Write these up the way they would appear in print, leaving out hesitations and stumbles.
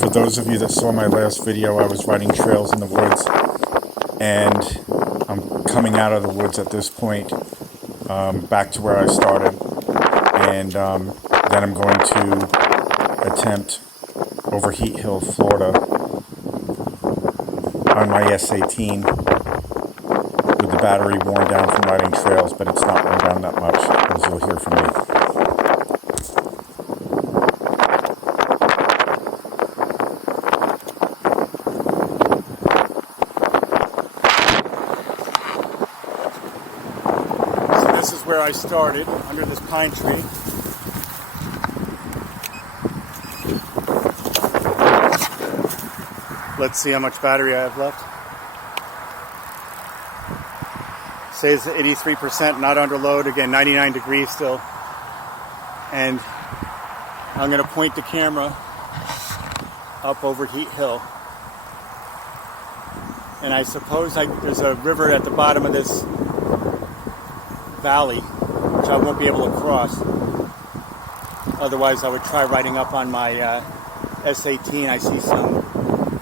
For those of you that saw my last video, I was riding trails in the woods, and I'm coming out of the woods at this point, back to where I started, and then I'm going to attempt Overheat Hill, Florida on my S18 with the battery worn down from riding trails, but it's not worn down that much, as you'll hear from me. This is where I started, under this pine tree. Let's see how much battery I have left. Says 83%, not under load. Again, 99 degrees still. And I'm going to point the camera up Overheat Hill. And I suppose there's a river at the bottom of this valley, which I won't be able to cross. Otherwise, I would try riding up on my S18. I see some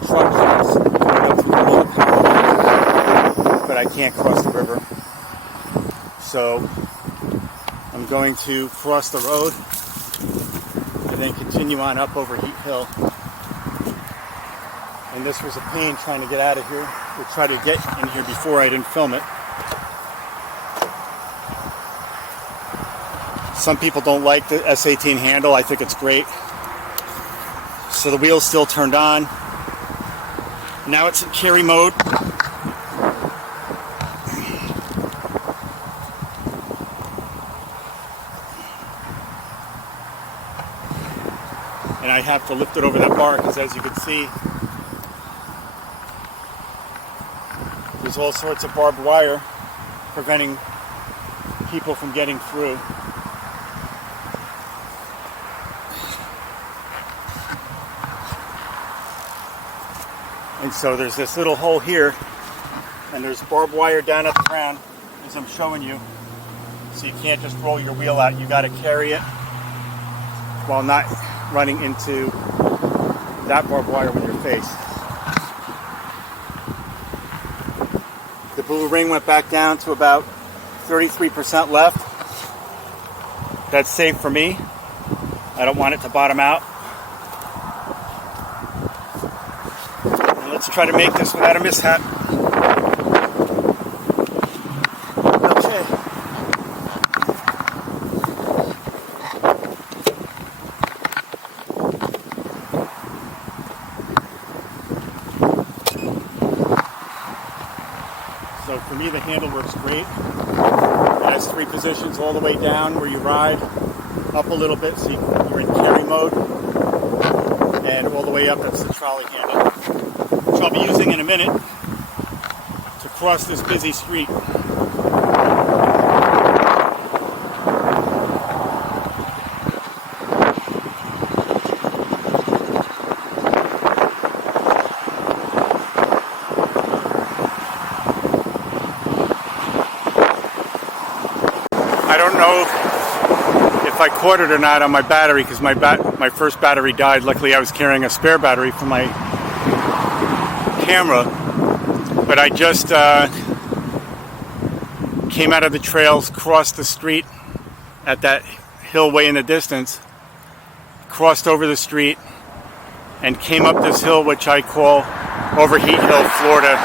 truck tracks coming up through the middle of the path, but I can't cross the river. So I'm going to cross the road and then continue on up Overheat Hill. And this was a pain trying to get out of here. We'll try to get in here before I didn't film it. Some people don't like the S18 handle. I think it's great. So the wheel's still turned on. Now it's in carry mode. And I have to lift it over that bar because, as you can see, there's all sorts of barbed wire preventing people from getting through. And so there's this little hole here, and there's barbed wire down at the ground, as I'm showing you. So you can't just roll your wheel out. You got to carry it while not running into that barbed wire with your face. The blue ring went back down to about 33% left. That's safe for me. I don't want it to bottom out. And let's try to make this without a mishap. Okay. So for me, the handle works great. It has 3 positions all the way down where you ride, up a little bit so you're in carry mode, and all the way up, that's the trolley handle, which I'll be using in a minute to cross this busy street. I don't know if I caught it or not on my battery because my first battery died. Luckily, I was carrying a spare battery for my camera. But I just came out of the trails, crossed the street at that hill way in the distance, crossed over the street, and came up this hill, which I call Overheat Hill, Florida,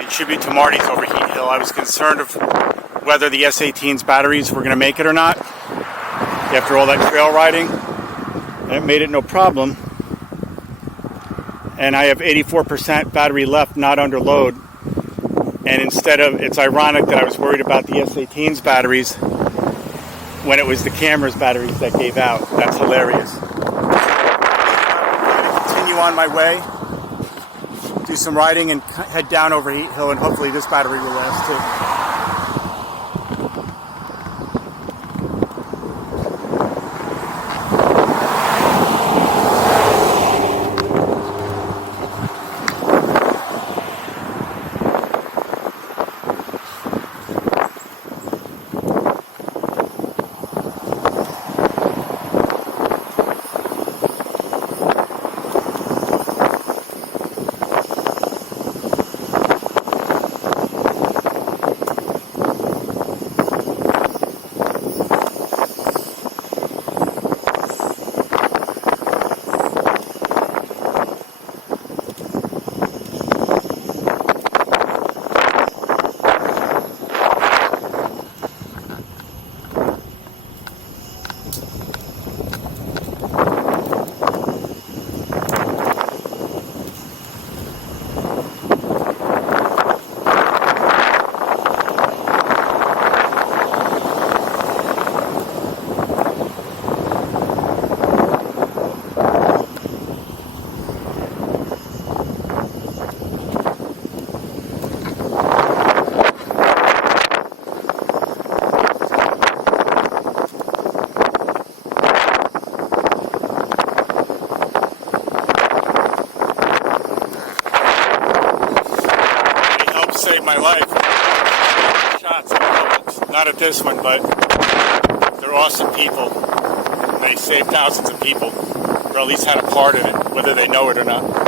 in tribute to Marty's Overheat Hill. I was concerned of whether the S18's batteries were going to make it or not after all that trail riding, and it made it no problem. And I have 84% battery left, not under load. And it's ironic that I was worried about the S18's batteries when it was the camera's batteries that gave out. That's hilarious. I'm going to continue on my way, do some riding, and head down Overheat Hill, and hopefully this battery will last too. my life. Shots at dogs. Not at this one, but they're awesome people. They saved thousands of people, or at least had a part in it, whether they know it or not.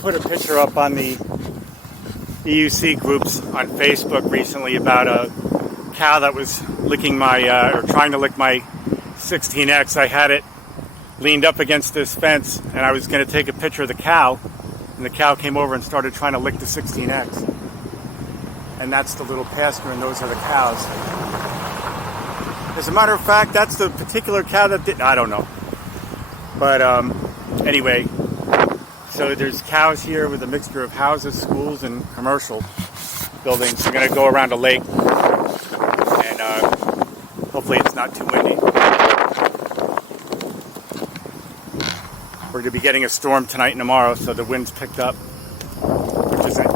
Put a picture up on the EUC groups on Facebook recently about a cow that was licking my, or trying to lick my 16X. I had it leaned up against this fence, and I was going to take a picture of the cow, and the cow came over and started trying to lick the 16X. And that's the little pasture, and those are the cows. As a matter of fact, that's the particular cow that did, I don't know. But anyway, so there's cows here with a mixture of houses, schools, and commercial buildings. We're going to go around a lake, and hopefully it's not too windy. We're going to be getting a storm tonight and tomorrow, so the wind's picked up, which isn't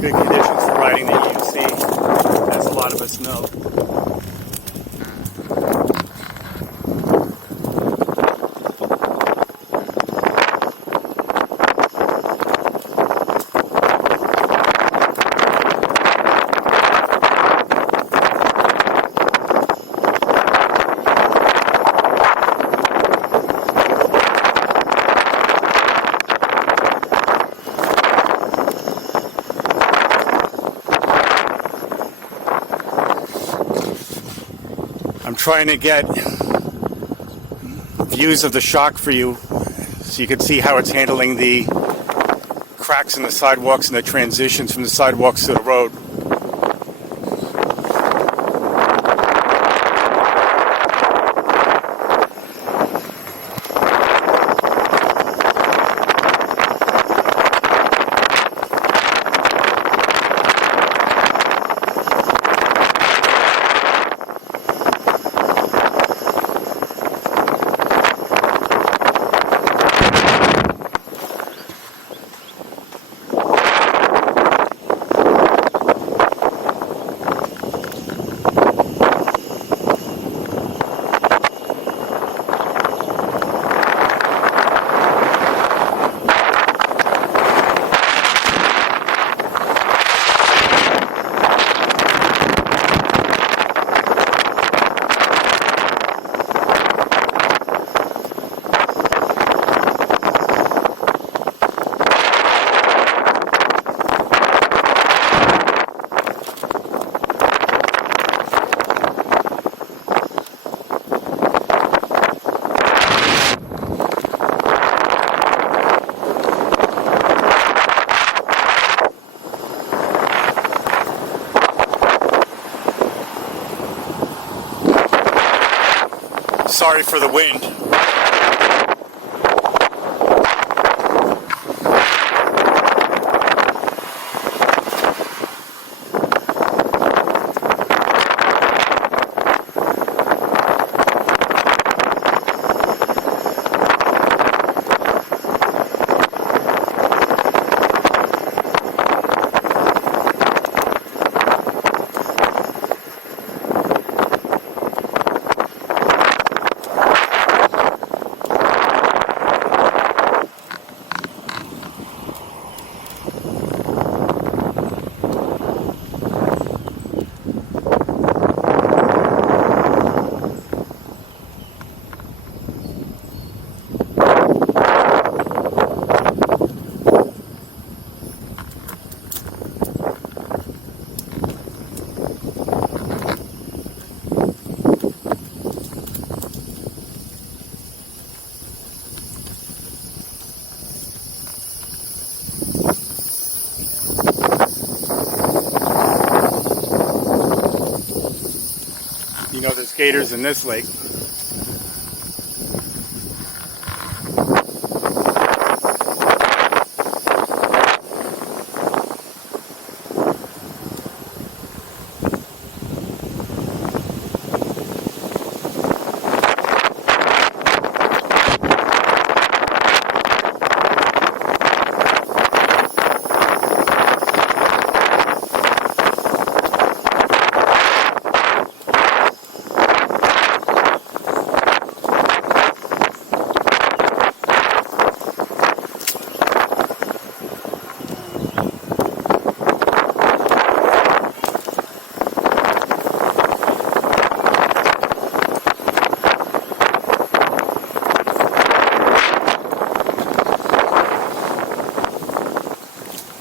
good conditions for riding the EUC, as a lot of us know. I'm trying to get views of the shock for you so you can see how it's handling the cracks in the sidewalks and the transitions from the sidewalks to the road. Sorry for the wind. You know there's gators in this lake.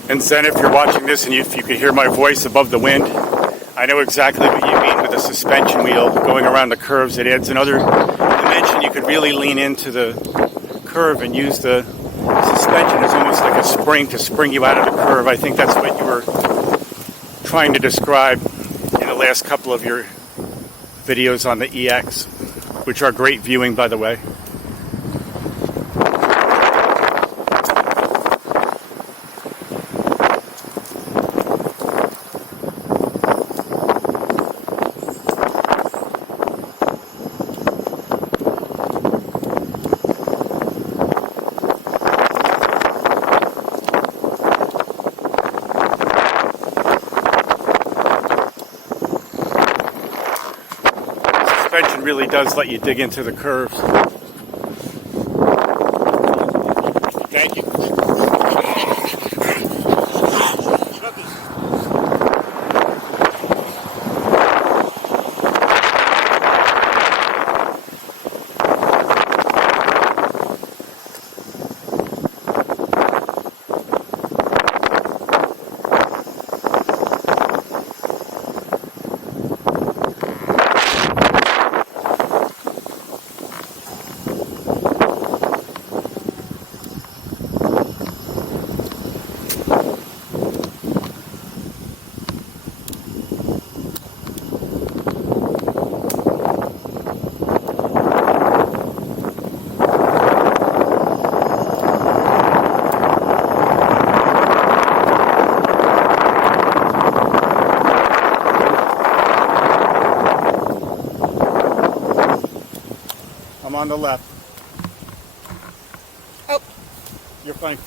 And Zen, if you're watching this and if you could hear my voice above the wind, I know exactly what you mean with the suspension wheel going around the curves. It adds another dimension. You could really lean into the curve and use the suspension as almost like a spring to spring you out of the curve. I think that's what you were trying to describe in the last couple of your videos on the EX, which are great viewing, by the way. Suspension really does let you dig into the curves. Thank you. I'm on the left. Oh, you're fine.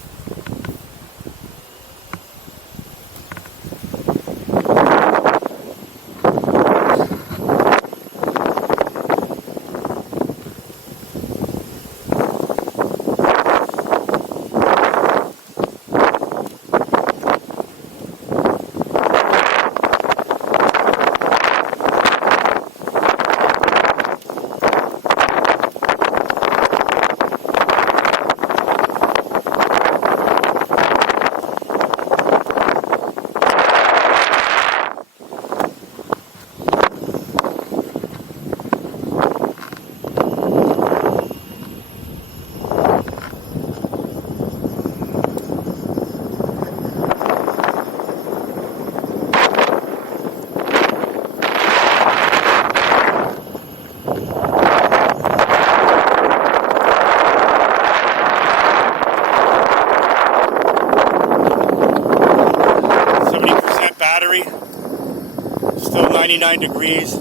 89 degrees.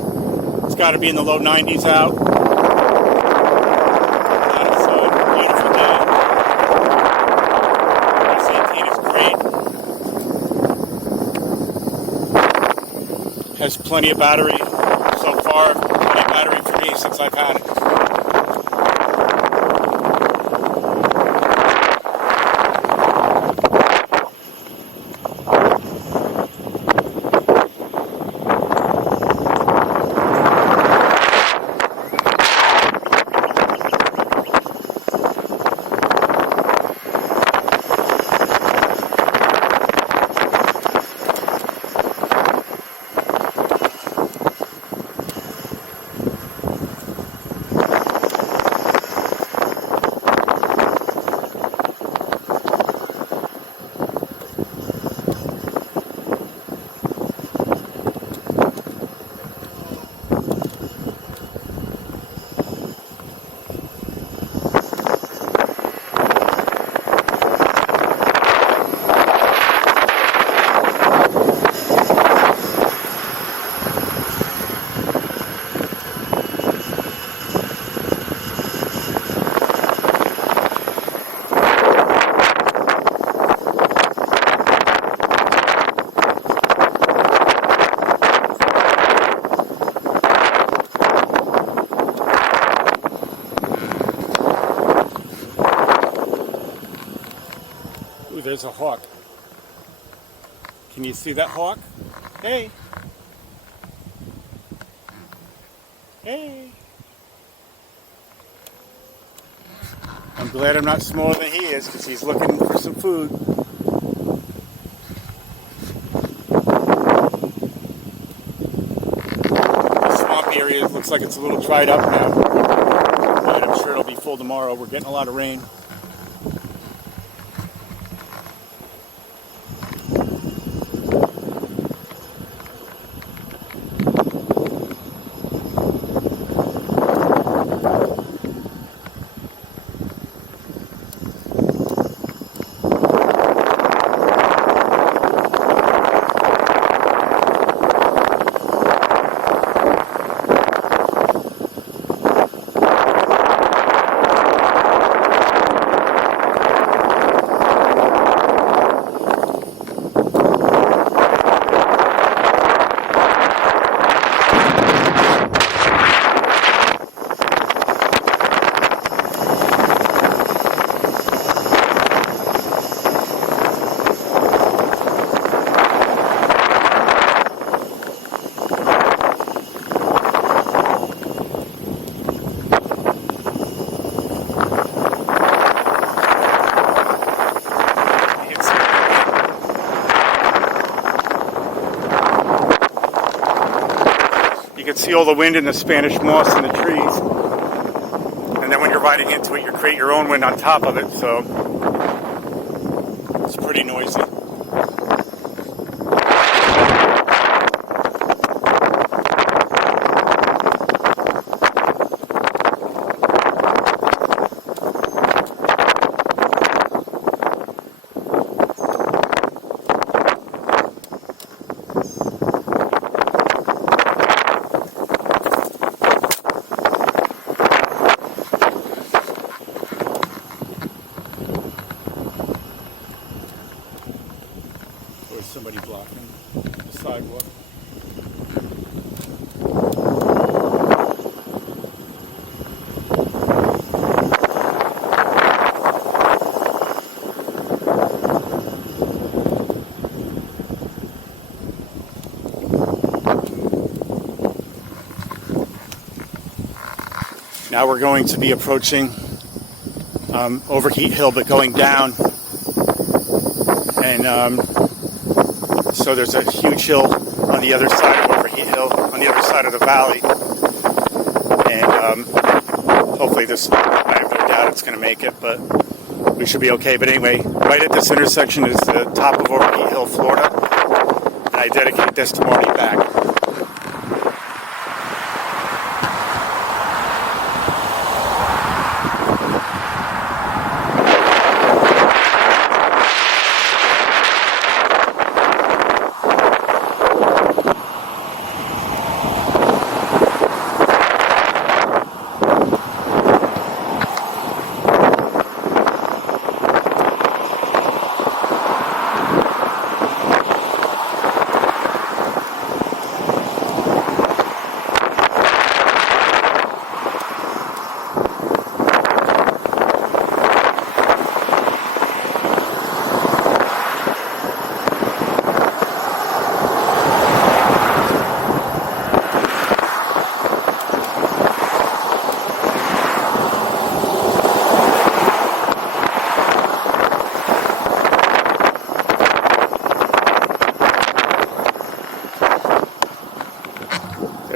It's got to be in the low 90s out. Lot of sun, beautiful day. S18 is great. Has plenty of battery so far. Plenty of battery for me since I've had it. Ooh, there's a hawk. Can you see that hawk? Hey. Hey. I'm glad I'm not smaller than he is because he's looking for some food. The swamp area looks like it's a little dried up now. But I'm sure it'll be full tomorrow. We're getting a lot of rain. You can see all the wind in the Spanish moss in the trees. And then when you're riding into it, you create your own wind on top of it, so it's pretty noisy. Somebody blocking the sidewalk. Now we're going to be approaching Overheat Hill, but going down, and so there's a huge hill on the other side of Overheat Hill, on the other side of the valley, and hopefully this, I have no doubt it's going to make it, but we should be okay. But anyway, right at this intersection is the top of Overheat Hill, Florida, and I dedicate this to Marty back.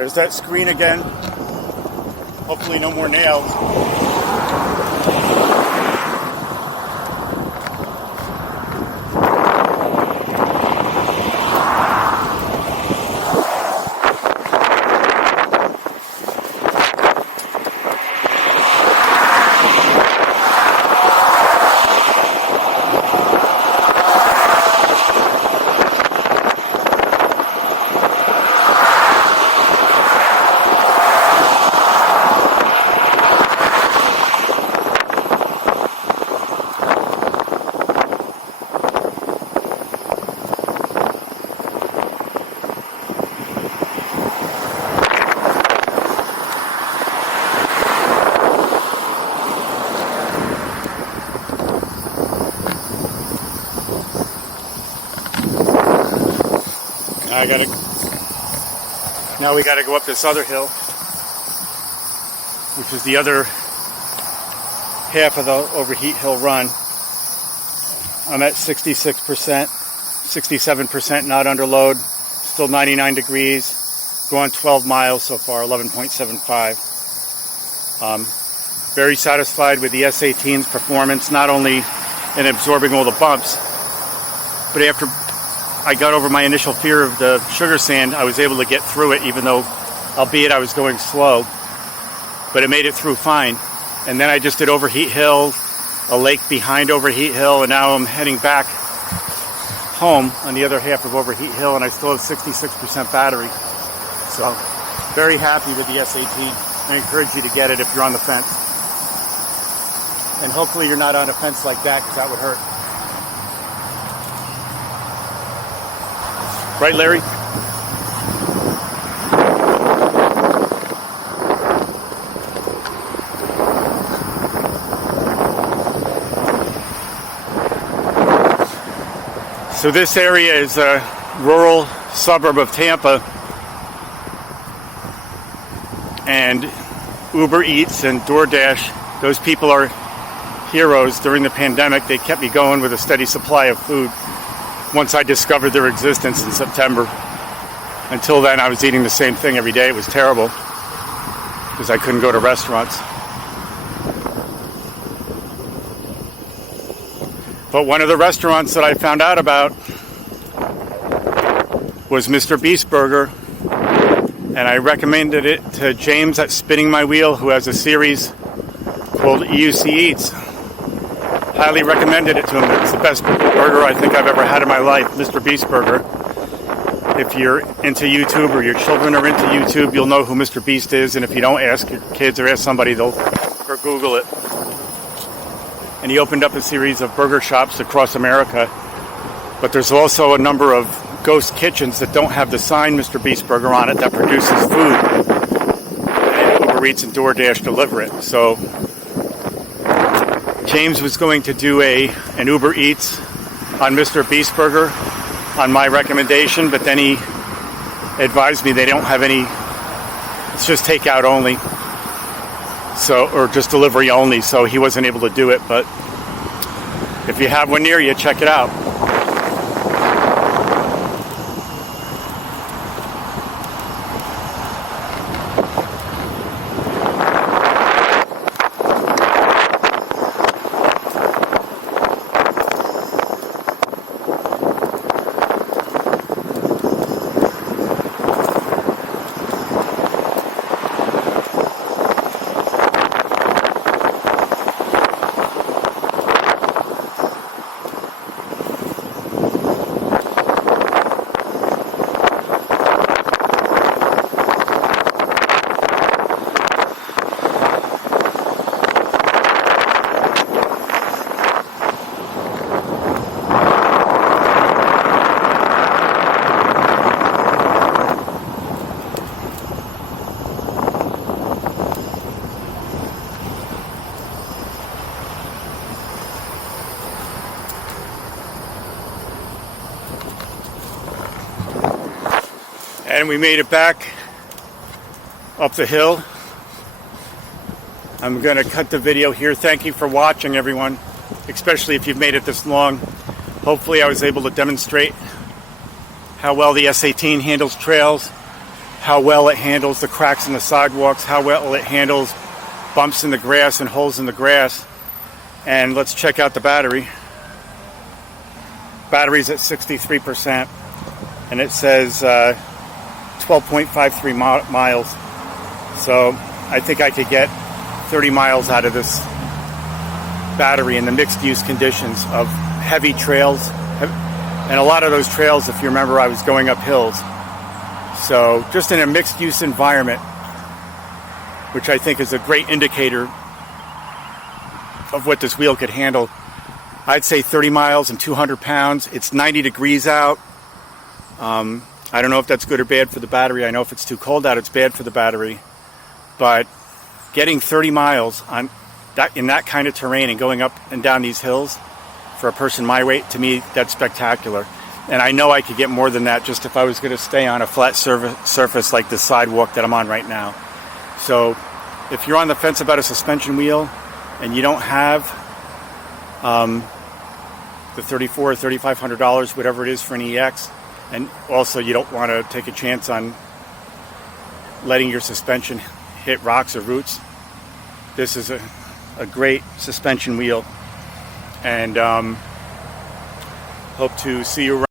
There's that screen again. Hopefully no more nails. Now we gotta go up this other hill, which is the other half of the Overheat Hill run. I'm at 66%, 67% not under load, still 99 degrees, going 12 miles so far, 11.75. Very satisfied with the S18's performance, not only in absorbing all the bumps, but after I got over my initial fear of the sugar sand, I was able to get through it, even though, albeit I was going slow, but it made it through fine. And then I just did Overheat Hill, a lake behind Overheat Hill, and now I'm heading back home on the other half of Overheat Hill, and I still have 66% battery. So, very happy with the S18. I encourage you to get it if you're on the fence. And hopefully you're not on a fence like that, because that would hurt. Right, Larry? So this area is a rural suburb of Tampa, and Uber Eats and DoorDash, those people are heroes during the pandemic. They kept me going with a steady supply of food. Once I discovered their existence in September. Until then, I was eating the same thing every day. It was terrible because I couldn't go to restaurants. But one of the restaurants that I found out about was Mr. Beast Burger, and I recommended it to James at Spinning My Wheel, who has a series called EUC Eats. Highly recommended it to him. It's the best burger I think I've ever had in my life, Mr. Beast Burger. If you're into YouTube or your children are into YouTube, you'll know who Mr. Beast is, and if you don't, ask your kids or ask somebody, or Google it. And he opened up a series of burger shops across America, but there's also a number of ghost kitchens that don't have the sign Mr. Beast Burger on it that produces food. And Uber Eats and DoorDash deliver it. So James was going to do an Uber Eats on Mr. Beast Burger on my recommendation, but then he advised me they don't have any, it's just takeout only, so, or just delivery only, so he wasn't able to do it. But if you have one near you, check it out. And we made it back up the hill. I'm going to cut the video here. Thank you for watching, everyone, especially if you've made it this long. Hopefully I was able to demonstrate how well the S18 handles trails, how well it handles the cracks in the sidewalks, how well it handles bumps in the grass and holes in the grass. And let's check out the battery. Battery's at 63%, and it says 12.53 miles. So I think I could get 30 miles out of this battery in the mixed use conditions of heavy trails. And a lot of those trails, if you remember, I was going up hills. So just in a mixed use environment, which I think is a great indicator of what this wheel could handle, I'd say 30 miles and 200 pounds. It's 90 degrees out. I don't know if that's good or bad for the battery. I know if it's too cold out, it's bad for the battery. But getting 30 miles on that, in that kind of terrain and going up and down these hills for a person my weight, to me, that's spectacular. And I know I could get more than that just if I was going to stay on a flat surface like the sidewalk that I'm on right now. So if you're on the fence about a suspension wheel and you don't have the $3,400 or $3,500, whatever it is for an EX, and also you don't want to take a chance on letting your suspension hit rocks or roots, this is a great suspension wheel. And hope to see you around.